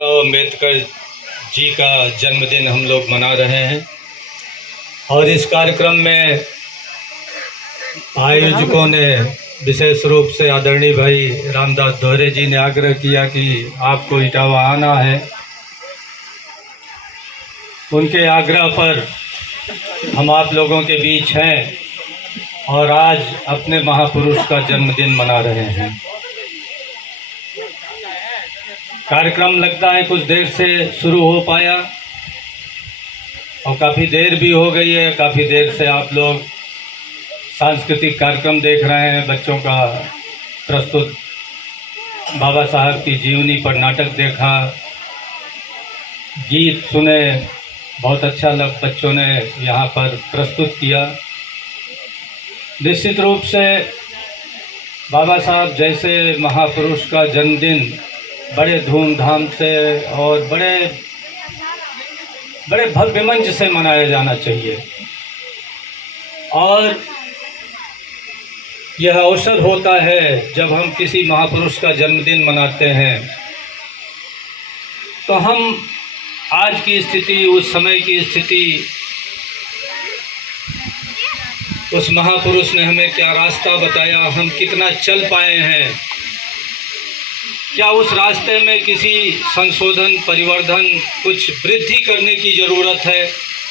अम्बेडकर जी का जन्मदिन हम लोग मना रहे हैं और इस कार्यक्रम में आयोजकों ने विशेष रूप से आदरणीय भाई रामदास दोहरे जी ने आग्रह किया कि आपको इटावा आना है। उनके आग्रह पर हम आप लोगों के बीच हैं और आज अपने महापुरुष का जन्मदिन मना रहे हैं। कार्यक्रम लगता है कुछ देर से शुरू हो पाया और काफ़ी देर भी हो गई है। काफ़ी देर से आप लोग सांस्कृतिक कार्यक्रम देख रहे हैं, बच्चों का प्रस्तुत बाबा साहब की जीवनी पर नाटक देखा, गीत सुने, बहुत अच्छा लग बच्चों ने यहाँ पर प्रस्तुत किया। निश्चित रूप से बाबा साहब जैसे महापुरुष का जन्मदिन बड़े धूमधाम से और बड़े भव्य मंच से मनाया जाना चाहिए और यह अवसर होता है जब हम किसी महापुरुष का जन्मदिन मनाते हैं तो हम आज की स्थिति, उस समय की स्थिति, उस महापुरुष ने हमें क्या रास्ता बताया, हम कितना चल पाए हैं, क्या उस रास्ते में किसी संशोधन, परिवर्धन, कुछ वृद्धि करने की ज़रूरत है।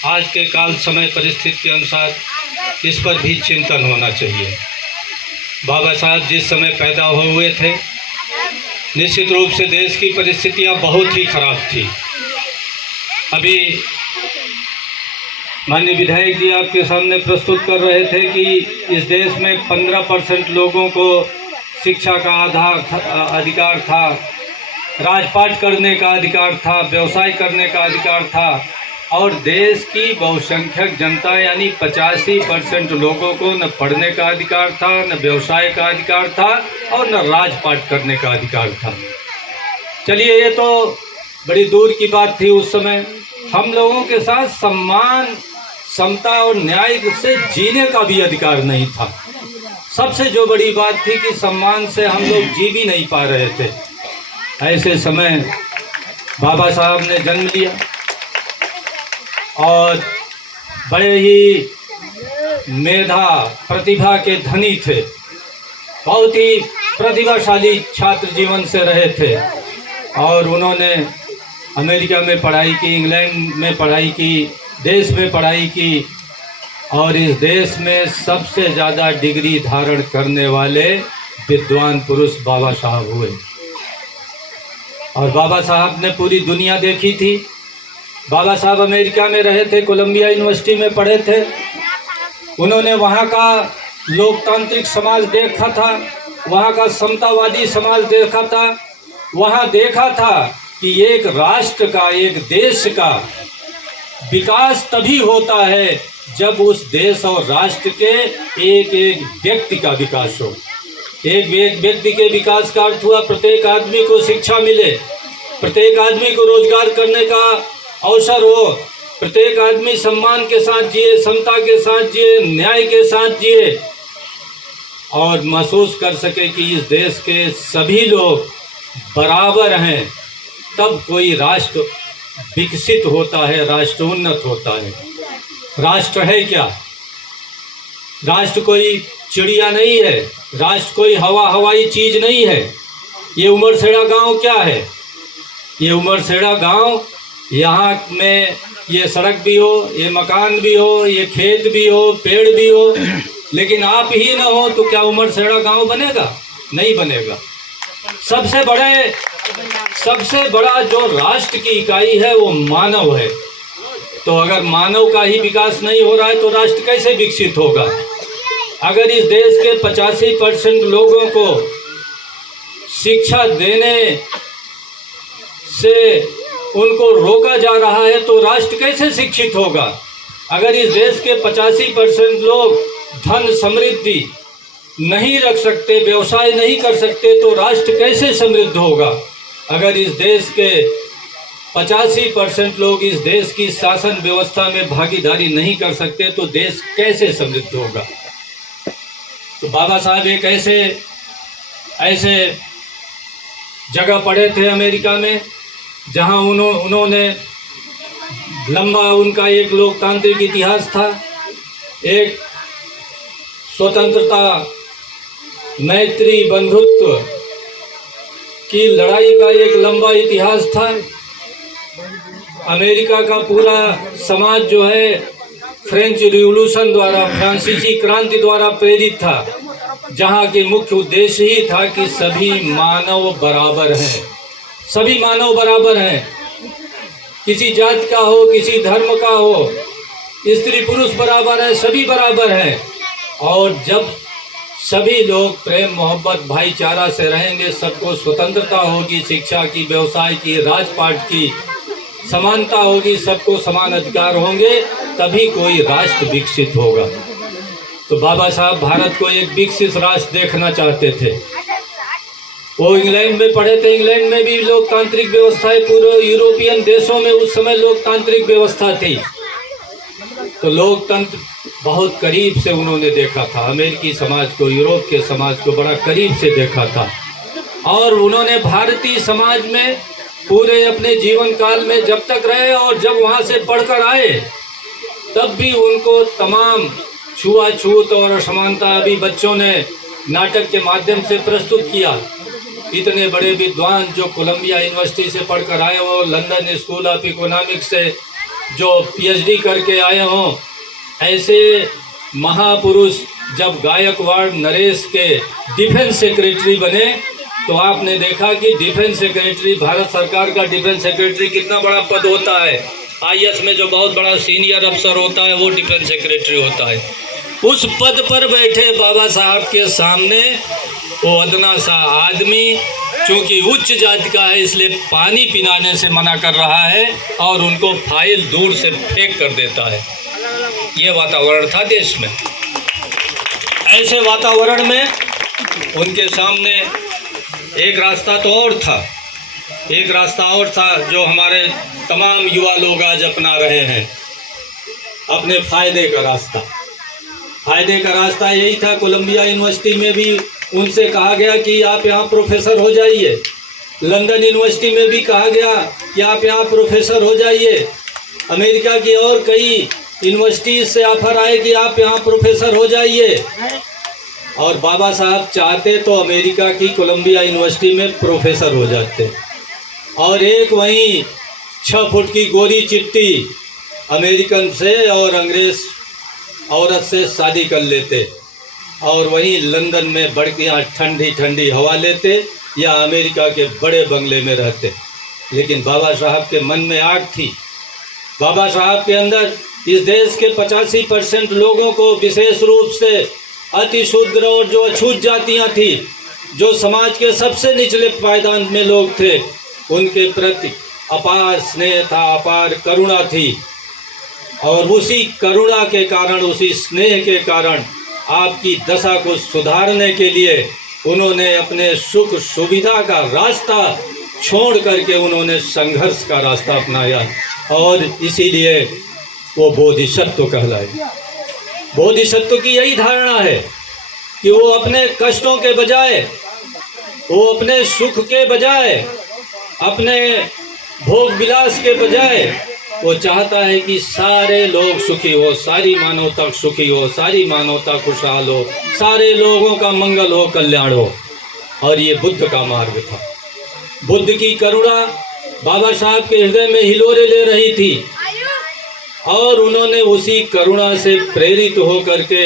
आज के काल समय परिस्थिति के अनुसार इस पर भी चिंतन होना चाहिए। बाबा साहब जिस समय पैदा हुए थे निश्चित रूप से देश की परिस्थितियां बहुत ही खराब थी। अभी माननीय विधायक जी आपके सामने प्रस्तुत कर रहे थे कि इस देश में 15% लोगों को शिक्षा का अधिकार था, राजपाट करने का अधिकार था, व्यवसाय करने का अधिकार था और देश की बहुसंख्यक जनता यानी 85% लोगों को न पढ़ने का अधिकार था, न व्यवसाय का अधिकार था और न राजपाट करने का अधिकार था। चलिए, ये तो बड़ी दूर की बात थी। उस समय हम लोगों के साथ सम्मान, समता और न्याय से जीने का भी अधिकार नहीं था। सबसे जो बड़ी बात थी कि सम्मान से हम लोग जी भी नहीं पा रहे थे। ऐसे समय बाबा साहब ने जन्म लिया और बड़े ही मेधा, प्रतिभा के धनी थे, बहुत ही प्रतिभाशाली छात्र जीवन से रहे थे और उन्होंने अमेरिका में पढ़ाई की, इंग्लैंड में पढ़ाई की, देश में पढ़ाई की और इस देश में सबसे ज़्यादा डिग्री धारण करने वाले विद्वान पुरुष बाबा साहब हुए। और बाबा साहब ने पूरी दुनिया देखी थी। बाबा साहब अमेरिका में रहे थे, कोलंबिया यूनिवर्सिटी में पढ़े थे। उन्होंने वहाँ का लोकतांत्रिक समाज देखा था, वहाँ का समतावादी समाज देखा था। वहाँ देखा था कि एक राष्ट्र का, एक देश का विकास तभी होता है जब उस देश और राष्ट्र के एक एक व्यक्ति का विकास हो। एक व्यक्ति के विकास का अर्थ हुआ प्रत्येक आदमी को शिक्षा मिले, प्रत्येक आदमी को रोजगार करने का अवसर हो, प्रत्येक आदमी सम्मान के साथ जिए, समता के साथ जिए, न्याय के साथ जिए और महसूस कर सके कि इस देश के सभी लोग बराबर हैं। तब कोई राष्ट्र विकसित होता है, राष्ट्र उन्नत होता है। राष्ट्र है क्या? राष्ट्र कोई चिड़िया नहीं है, राष्ट्र कोई हवाई चीज नहीं है। ये उमरसेड़ा गांव क्या है? ये उमरसेड़ा गांव, यहाँ में ये सड़क भी हो, ये मकान भी हो, ये खेत भी हो, पेड़ भी हो, लेकिन आप ही ना हो तो क्या उमरसेड़ा गांव बनेगा? नहीं बनेगा। सबसे बड़ा जो राष्ट्र की इकाई है वो मानव है। तो अगर मानव का ही विकास नहीं हो रहा है तो राष्ट्र कैसे विकसित होगा? अगर इस देश के 85% लोगों को शिक्षा देने से उनको रोका जा रहा है तो राष्ट्र कैसे शिक्षित होगा? अगर इस देश के 85% लोग धन समृद्धि नहीं रख सकते, व्यवसाय नहीं कर सकते तो राष्ट्र कैसे समृद्ध होगा? अगर इस देश के 85% लोग इस देश की शासन व्यवस्था में भागीदारी नहीं कर सकते तो देश कैसे समृद्ध होगा? तो बाबा साहब एक ऐसे जगह पढ़े थे अमेरिका में जहां उन्होंने लंबा उनका एक लोकतांत्रिक इतिहास था, एक स्वतंत्रता, मैत्री, बंधुत्व की लड़ाई का एक लंबा इतिहास था। अमेरिका का पूरा समाज जो है फ्रेंच रिवॉल्यूशन द्वारा, फ्रांसीसी क्रांति द्वारा प्रेरित था, जहाँ के मुख्य उद्देश्य ही था कि सभी मानव बराबर हैं, सभी मानव बराबर हैं, किसी जात का हो, किसी धर्म का हो, स्त्री पुरुष बराबर है, सभी बराबर हैं। और जब सभी लोग प्रेम मोहब्बत भाईचारा से रहेंगे, सबको स्वतंत्रता होगी, शिक्षा की, व्यवसाय की, राजपाट की समानता होगी, सबको समान अधिकार होंगे, तभी कोई राष्ट्र विकसित होगा। तो बाबा साहब भारत को एक विकसित राष्ट्र देखना चाहते थे। वो इंग्लैंड में पढ़े थे, इंग्लैंड में भी लोकतांत्रिक व्यवस्थाएं, पूरे यूरोपियन देशों में उस समय लोकतांत्रिक व्यवस्था थी। तो लोकतंत्र बहुत करीब से उन्होंने देखा था, अमेरिकी समाज को, यूरोप के समाज को बड़ा करीब से देखा था। और उन्होंने भारतीय समाज में पूरे अपने जीवन काल में जब तक रहे और जब वहाँ से पढ़कर आए, तब भी उनको तमाम छुआछूत और असमानता अभी बच्चों ने नाटक के माध्यम से प्रस्तुत किया। इतने बड़े विद्वान जो कोलंबिया यूनिवर्सिटी से पढ़कर आए हो, लंदन स्कूल ऑफ इकोनॉमिक्स से जो पीएचडी करके आए हों, ऐसे महापुरुष जब गायकवाड़ नरेश के डिफेंस सेक्रेटरी बने, तो आपने देखा कि डिफेंस सेक्रेटरी, भारत सरकार का डिफेंस सेक्रेटरी कितना बड़ा पद होता है। आईएएस में जो बहुत बड़ा सीनियर अफसर होता है वो डिफेंस सेक्रेटरी होता है। उस पद पर बैठे बाबा साहब के सामने वो अदना सा आदमी, चूँकि उच्च जाति का है इसलिए पानी पिलाने से मना कर रहा है और उनको फाइल दूर से फेंक कर देता है। ये वातावरण था देश में। ऐसे वातावरण में उनके सामने एक रास्ता तो और था, एक रास्ता और था जो हमारे तमाम युवा लोग आज अपना रहे हैं, अपने फायदे का रास्ता। फायदे का रास्ता यही था, कोलंबिया यूनिवर्सिटी में भी उनसे कहा गया कि आप यहाँ प्रोफेसर हो जाइए, लंदन यूनिवर्सिटी में भी कहा गया कि आप यहाँ प्रोफेसर हो जाइए, अमेरिका की और कई यूनिवर्सिटीज से ऑफर आए कि आप यहाँ प्रोफेसर हो जाइए। और बाबा साहब चाहते तो अमेरिका की कोलंबिया यूनिवर्सिटी में प्रोफेसर हो जाते और एक वहीं 6 फुट की गोरी चिट्टी अमेरिकन से और अंग्रेज औरत से शादी कर लेते और वहीं लंदन में बढ़िया ठंडी ठंडी हवा लेते या अमेरिका के बड़े बंगले में रहते। लेकिन बाबा साहब के मन में आग थी। बाबा साहब के अंदर इस देश के 85% लोगों को, विशेष रूप से अति शूद्र और जो अछूत जातियाँ थी, जो समाज के सबसे निचले पायदान में लोग थे, उनके प्रति अपार स्नेह था, अपार करुणा थी। और उसी करुणा के कारण, उसी स्नेह के कारण आपकी दशा को सुधारने के लिए उन्होंने अपने सुख सुविधा का रास्ता छोड़ करके उन्होंने संघर्ष का रास्ता अपनाया और इसीलिए वो बोधिसत्व कहलाए। बोधिसत्व की यही धारणा है कि वो अपने कष्टों के बजाय, वो अपने सुख के बजाय, अपने भोग विलास के बजाय वो चाहता है कि सारे लोग सुखी हो, सारी मानवता सुखी हो, सारी मानवता खुशहाल हो, सारे लोगों का मंगल हो, कल्याण हो। और ये बुद्ध का मार्ग था। बुद्ध की करुणा बाबा साहब के हृदय में हिलोरे ले रही थी और उन्होंने उसी करुणा से प्रेरित होकर के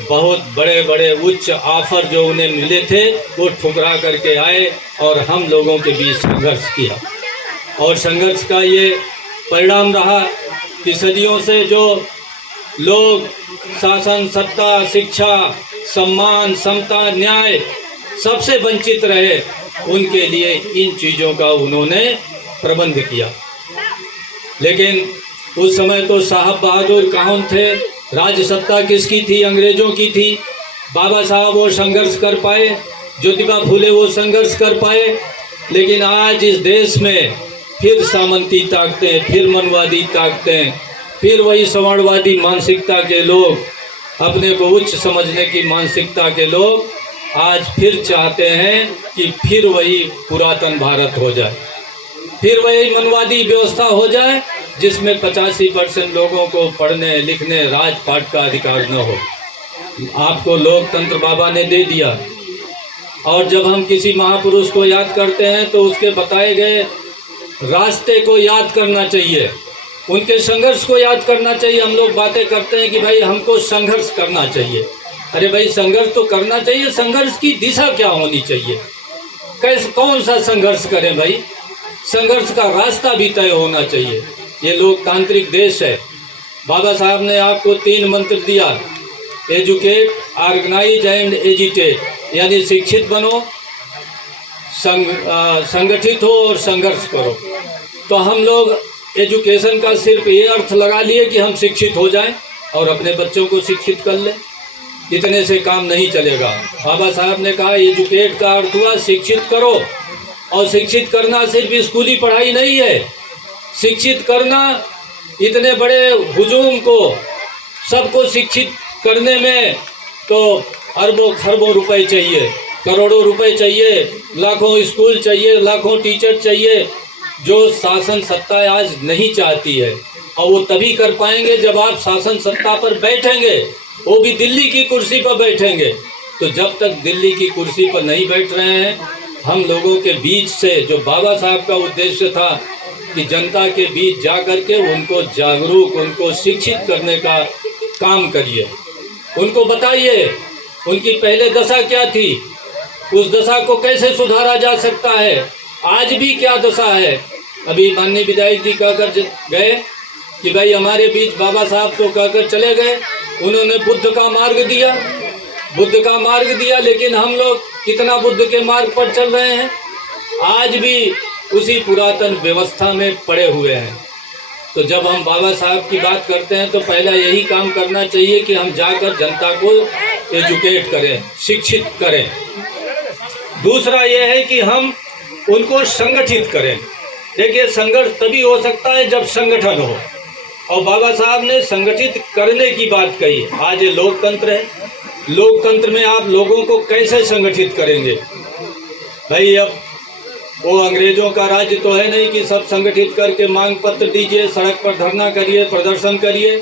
बहुत बड़े बड़े उच्च ऑफर जो उन्हें मिले थे वो ठुकरा करके आए और हम लोगों के बीच संघर्ष किया। और संघर्ष का ये परिणाम रहा कि सदियों से जो लोग शासन, सत्ता, शिक्षा, सम्मान, समता, न्याय सबसे वंचित रहे, उनके लिए इन चीज़ों का उन्होंने प्रबंध किया। लेकिन उस समय तो साहब बहादुर कौन थे, राज्य सत्ता किसकी थी? अंग्रेजों की थी। बाबा साहब वो संघर्ष कर पाए, ज्योतिबा फुले वो संघर्ष कर पाए। लेकिन आज इस देश में फिर सामंती ताकतें, फिर मनवादी ताकतें, फिर वही सवर्णवादी मानसिकता के लोग, अपने को उच्च समझने की मानसिकता के लोग आज फिर चाहते हैं कि फिर वही पुरातन भारत हो जाए। फिर वही मनवादी व्यवस्था हो जाए जिसमें 85% लोगों को पढ़ने लिखने राजपाट का अधिकार न हो। आपको लोकतंत्र बाबा ने दे दिया, और जब हम किसी महापुरुष को याद करते हैं तो उसके बताए गए रास्ते को याद करना चाहिए, उनके संघर्ष को याद करना चाहिए। हम लोग बातें करते हैं कि भाई हमको संघर्ष करना चाहिए। अरे भाई संघर्ष तो करना चाहिए, संघर्ष की दिशा क्या होनी चाहिए, कैसे कौन सा संघर्ष करें भाई, संघर्ष का रास्ता भी तय होना चाहिए। ये लोकतांत्रिक देश है। बाबा साहब ने आपको 3 मंत्र दिया, एजुकेट, ऑर्गेनाइज एंड एजिटेट, यानी शिक्षित बनो, संगठित हो और संघर्ष करो। तो हम लोग एजुकेशन का सिर्फ ये अर्थ लगा लिए कि हम शिक्षित हो जाएं और अपने बच्चों को शिक्षित कर लें, इतने से काम नहीं चलेगा। बाबा साहब ने कहा एजुकेट का अर्थ हुआ शिक्षित करो, और शिक्षित करना सिर्फ स्कूली पढ़ाई नहीं है। शिक्षित करना इतने बड़े हुजूम को सबको शिक्षित करने में तो अरबों खरबों रुपए चाहिए, करोड़ों रुपए चाहिए, लाखों स्कूल चाहिए, लाखों टीचर चाहिए, जो शासन सत्ता आज नहीं चाहती है। और वो तभी कर पाएंगे जब आप शासन सत्ता पर बैठेंगे, वो भी दिल्ली की कुर्सी पर बैठेंगे। तो जब तक दिल्ली की कुर्सी पर नहीं बैठ रहे हैं, हम लोगों के बीच से, जो बाबा साहब का उद्देश्य था कि जनता के बीच जा कर के उनको जागरूक, उनको शिक्षित करने का काम करिए, उनको बताइए उनकी पहले दशा क्या थी, उस दशा को कैसे सुधारा जा सकता है, आज भी क्या दशा है। अभी माननीय विधायक जी कहकर गए कि भाई हमारे बीच बाबा साहब तो कहकर चले गए, उन्होंने बुद्ध का मार्ग दिया, बुद्ध का मार्ग दिया, लेकिन हम लोग कितना बुद्ध के मार्ग पर चल रहे हैं, आज भी उसी पुरातन व्यवस्था में पड़े हुए हैं। तो जब हम बाबा साहब की बात करते हैं तो पहला यही काम करना चाहिए कि हम जाकर जनता को एजुकेट करें, शिक्षित करें। दूसरा ये है कि हम उनको संगठित करें। देखिए संघर्ष तभी हो सकता है जब संगठन हो, और बाबा साहब ने संगठित करने की बात कही। आज ये लोकतंत्र है, लोकतंत्र में आप लोगों को कैसे संगठित करेंगे भाई। अब वो अंग्रेजों का राज्य तो है नहीं कि सब संगठित करके मांग पत्र दीजिए, सड़क पर धरना करिए, प्रदर्शन करिए।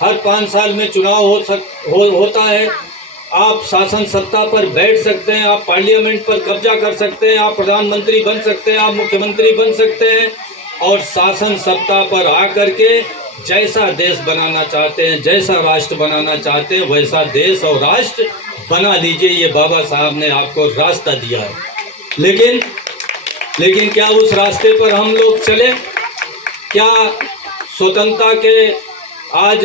हर 5 साल में चुनाव होता है, आप शासन सत्ता पर बैठ सकते हैं, आप पार्लियामेंट पर कब्जा कर सकते हैं, आप प्रधानमंत्री बन सकते हैं, आप मुख्यमंत्री बन सकते हैं, और शासन सत्ता पर आकर के जैसा देश बनाना चाहते हैं, जैसा राष्ट्र बनाना चाहते हैं, वैसा देश और राष्ट्र बना लीजिए। ये बाबा साहब ने आपको रास्ता दिया है। लेकिन क्या उस रास्ते पर हम लोग चले? क्या स्वतंत्रता के आज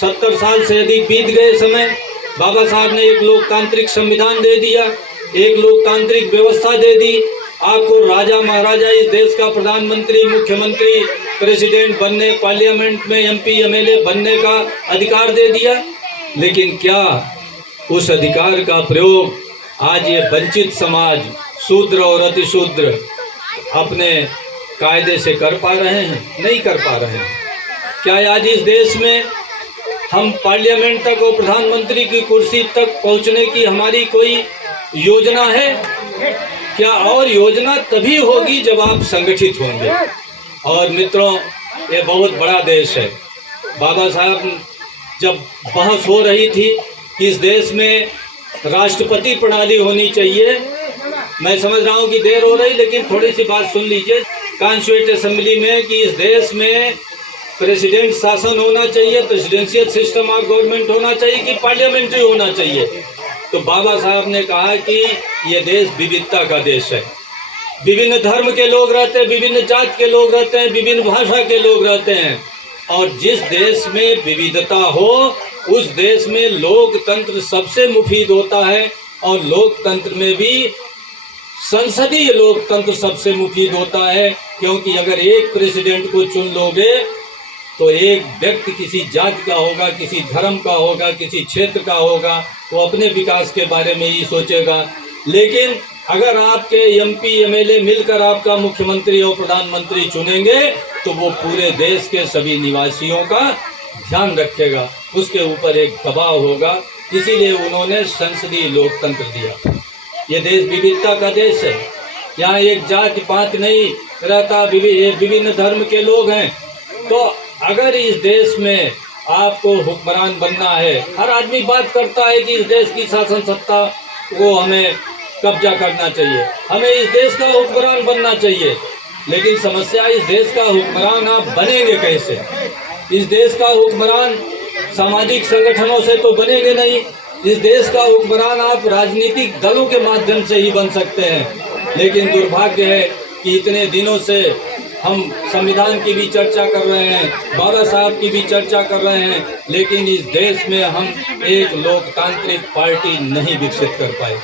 70 साल से अधिक बीत गए समय, बाबा साहब ने एक लोकतांत्रिक संविधान दे दिया, एक लोकतांत्रिक व्यवस्था दे दी, आपको राजा महाराजा इस देश का प्रधानमंत्री, मुख्यमंत्री, प्रेसिडेंट बनने, पार्लियामेंट में MP MLA बनने का अधिकार दे दिया। लेकिन क्या उस अधिकार का प्रयोग आज ये वंचित समाज, शूद्र और अतिशूद्र अपने कायदे से कर पा रहे हैं? नहीं कर पा रहे हैं। क्या आज इस देश में हम पार्लियामेंट तक और प्रधानमंत्री की कुर्सी तक पहुंचने की हमारी कोई योजना है? क्या? और योजना तभी होगी जब आप संगठित होंगे। और मित्रों, ये बहुत बड़ा देश है। बाबा साहब जब बहस हो रही थी कि इस देश में राष्ट्रपति प्रणाली होनी चाहिए, मैं समझ रहा हूँ कि देर हो रही, लेकिन थोड़ी सी बात सुन लीजिए। कॉन्स्टिट्यूएंट असेंबली में कि इस देश में प्रेसिडेंट शासन होना चाहिए, प्रेसिडेंशियल सिस्टम ऑफ गवर्नमेंट होना चाहिए कि पार्लियामेंट्री होना चाहिए। तो बाबा साहब ने कहा कि ये देश विविधता का देश है, विभिन्न धर्म के लोग रहते हैं, विभिन्न जात के लोग रहते हैं, विभिन्न भाषा के लोग रहते हैं, और जिस देश में विविधता हो उस देश में लोकतंत्र सबसे मुफीद होता है, और लोकतंत्र में भी संसदीय लोकतंत्र सबसे मुफीद होता है। क्योंकि अगर एक प्रेसिडेंट को चुन लोगे तो एक व्यक्ति किसी जाति का होगा, किसी धर्म का होगा, किसी क्षेत्र का होगा, वो अपने विकास के बारे में ही सोचेगा। लेकिन अगर आपके MP MLA मिलकर आपका मुख्यमंत्री और प्रधानमंत्री चुनेंगे तो वो पूरे देश के सभी निवासियों का ध्यान रखेगा, उसके ऊपर एक दबाव होगा। इसीलिए उन्होंने संसदीय लोकतंत्र दिया। ये देश विविधता का देश है, यहाँ एक जाति पात नहीं, रहता, विभिन्न धर्म के लोग हैं। तो अगर इस देश में आपको हुक्मरान बनना है, हर आदमी बात करता है कि इस देश की शासन सत्ता को हमें कब्जा करना चाहिए, हमें इस देश का हुक्मरान बनना चाहिए। लेकिन समस्या, इस देश का हुक्मरान आप बनेंगे कैसे? इस देश का हुक्मरान सामाजिक संगठनों से तो बनेंगे नहीं। इस देश का हुक्मरान आप राजनीतिक दलों के माध्यम से ही बन सकते हैं। लेकिन दुर्भाग्य है कि इतने दिनों से हम संविधान की भी चर्चा कर रहे हैं, बाबा साहब की भी चर्चा कर रहे हैं, लेकिन इस देश में हम एक लोकतांत्रिक पार्टी नहीं विकसित कर पाए।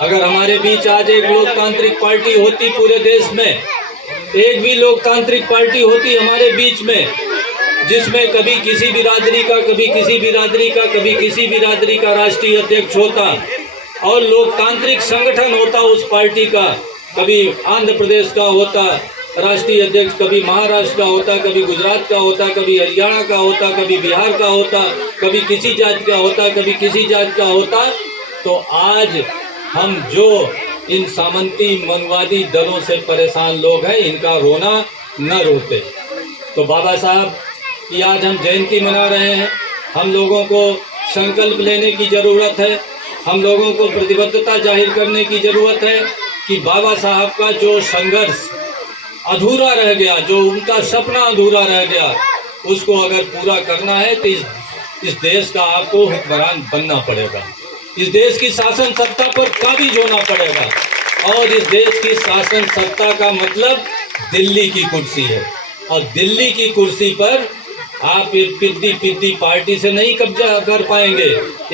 अगर हमारे बीच आज एक लोकतांत्रिक पार्टी होती, पूरे देश में एक भी लोकतांत्रिक पार्टी होती हमारे बीच में, जिसमें कभी किसी बिरादरी का, कभी किसी बिरादरी का, कभी किसी बिरादरी का राष्ट्रीय अध्यक्ष होता और लोकतांत्रिक संगठन होता उस पार्टी का, कभी आंध्र प्रदेश का होता राष्ट्रीय अध्यक्ष, कभी महाराष्ट्र का होता, कभी गुजरात का होता, कभी हरियाणा का होता, कभी बिहार का होता, कभी किसी जात का होता, कभी किसी जात का होता, तो आज हम जो इन सामंती मनवादी दलों से परेशान लोग हैं, इनका रोना न रोते। तो बाबा साहब की आज हम जयंती मना रहे हैं। हम लोगों को संकल्प लेने की ज़रूरत है, हम लोगों को प्रतिबद्धता जाहिर करने की ज़रूरत है कि बाबा साहब का जो संघर्ष अधूरा रह गया, जो उनका सपना अधूरा रह गया, उसको अगर पूरा करना है तो इस देश का आपको हुक्मरान बनना पड़ेगा। इस देश की शासन सत्ता पर काबिज होना पड़ेगा। और इस देश की शासन सत्ता का मतलब दिल्ली की कुर्सी है। और दिल्ली की कुर्सी पर आप एक पिद्दी पार्टी से नहीं कब्जा कर पाएंगे,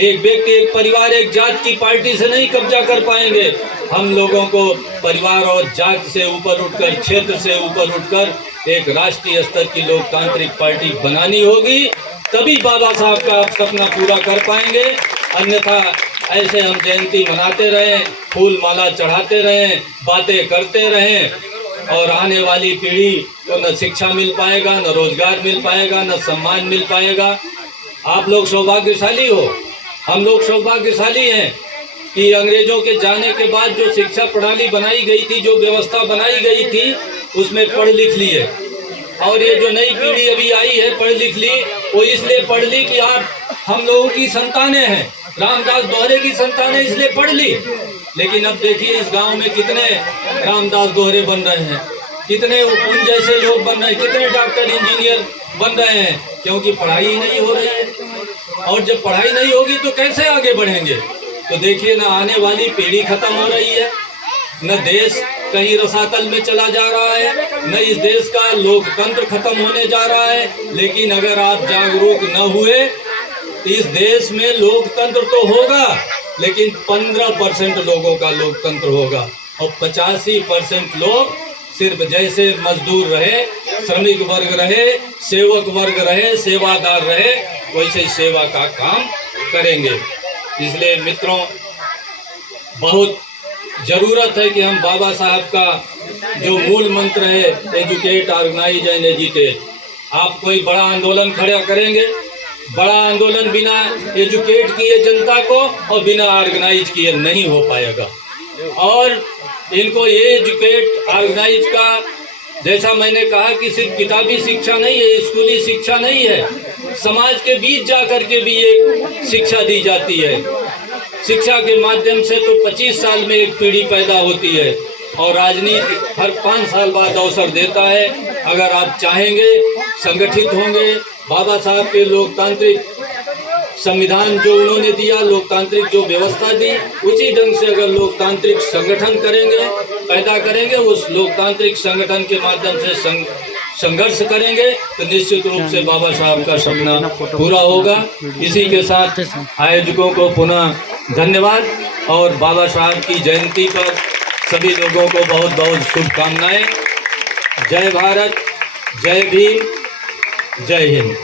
एक व्यक्ति, एक परिवार, एक जात की पार्टी से नहीं कब्जा कर पाएंगे। हम लोगों को परिवार और जात से ऊपर उठकर, क्षेत्र से ऊपर उठकर एक राष्ट्रीय स्तर की लोकतांत्रिक पार्टी बनानी होगी, तभी बाबा साहब का आप सपना पूरा कर पाएंगे। अन्यथा ऐसे हम जयंती मनाते रहें, फूल माला चढ़ाते रहें, बातें करते रहें, और आने वाली पीढ़ी को न शिक्षा मिल पाएगा, न रोजगार मिल पाएगा, न सम्मान मिल पाएगा। आप लोग सौभाग्यशाली हो, हम लोग सौभाग्यशाली हैं कि अंग्रेजों के जाने के बाद जो शिक्षा प्रणाली बनाई गई थी, जो व्यवस्था बनाई गई थी, उसमें पढ़ लिख लिए। और ये जो नई पीढ़ी अभी आई है पढ़ लिख ली, वो इसलिए पढ़ ली कि आप हम लोगों की संतानें हैं, रामदास दोहरे की संतानें, इसलिए पढ़ ली। लेकिन अब देखिए इस गांव में कितने रामदास दोहरे बन रहे हैं, कितने उन जैसे लोग बन रहे हैं, कितने डॉक्टर इंजीनियर बन रहे हैं, क्योंकि पढ़ाई ही नहीं हो रही है। और जब पढ़ाई नहीं होगी तो कैसे आगे बढ़ेंगे? तो देखिए ना, आने वाली पीढ़ी खत्म हो रही है, न देश कहीं रसातल में चला जा रहा है, न इस देश का लोकतंत्र खत्म होने जा रहा है। लेकिन अगर आप जागरूक न हुए, इस देश में लोकतंत्र तो होगा, लेकिन 15% लोगों का लोकतंत्र होगा और 85% लोग सिर्फ जैसे मजदूर रहे, श्रमिक वर्ग रहे, सेवक वर्ग रहे, सेवादार रहे, वैसे ही सेवा का काम करेंगे। इसलिए मित्रों, बहुत ज़रूरत है कि हम बाबा साहब का जो मूल मंत्र है, एजुकेट, ऑर्गेनाइज एंड एजिटेट, आप कोई बड़ा आंदोलन खड़ा करेंगे, बड़ा आंदोलन बिना एजुकेट किए जनता को और बिना ऑर्गेनाइज किए नहीं हो पाएगा। और इनको ये एजुकेट, ऑर्गेनाइज का, जैसा मैंने कहा कि सिर्फ किताबी शिक्षा नहीं है, स्कूली शिक्षा नहीं है, समाज के बीच जा कर के भी ये शिक्षा दी जाती है। शिक्षा के माध्यम से तो 25 साल में एक पीढ़ी पैदा होती है और राजनीति हर 5 साल बाद अवसर देता है। अगर आप चाहेंगे, संगठित होंगे, बाबा साहब के लोकतांत्रिक संविधान जो उन्होंने दिया, लोकतांत्रिक जो व्यवस्था दी, उसी ढंग से अगर लोकतांत्रिक संगठन करेंगे, पैदा करेंगे, उस लोकतांत्रिक संगठन के माध्यम से संघर्ष करेंगे, तो निश्चित रूप से बाबा साहब का सपना पूरा होगा। इसी के साथ आयोजकों को पुनः धन्यवाद और बाबा साहब की जयंती पर सभी लोगों को बहुत बहुत शुभकामनाएं। जय भारत, जय भीम, जय हिंद।